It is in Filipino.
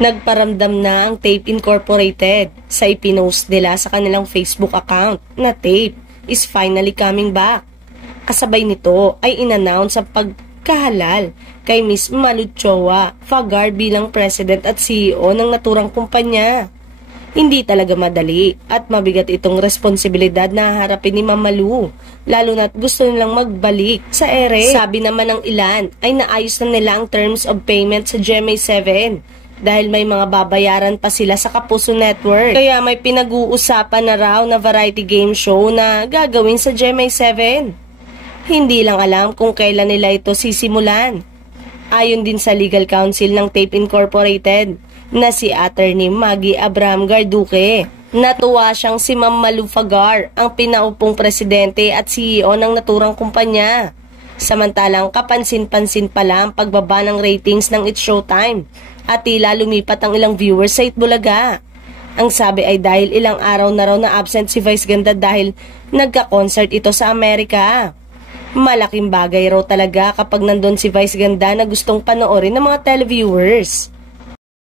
Nagparamdam na ang Tape Incorporated sa ipinost nila sa kanilang Facebook account na Tape is finally coming back. Kasabay nito ay in-announce ang pagkahalal kay Miss Malu Choa Faggar bilang President at CEO ng naturang kumpanya. Hindi talaga madali at mabigat itong responsibilidad na harapin ni Ma'am Malu, lalo na't gusto nilang magbalik sa ere. Sabi naman ng ilan ay naayos na nila ang terms of payment sa GMA7 dahil may mga babayaran pa sila sa Kapuso Network. Kaya may pinag-uusapan na raw na variety game show na gagawin sa GMA7. Hindi lang alam kung kailan nila ito sisimulan. Ayon din sa legal counsel ng Tape Incorporated na si Attorney Maggie Abraham Garduque, natuwa siyang si Ma'am Malu Faggar ang pinaupong presidente at CEO ng naturang kumpanya. Samantalang kapansin-pansin pala ang pagbaba ng ratings ng It's Showtime at tila lumipat ang ilang viewers sa Itbulaga. Ang sabi ay dahil ilang araw na raw na absent si Vice Ganda dahil nagka-concert ito sa Amerika. Malaking bagay raw talaga kapag nandun si Vice Ganda na gustong panoorin ng mga televiewers.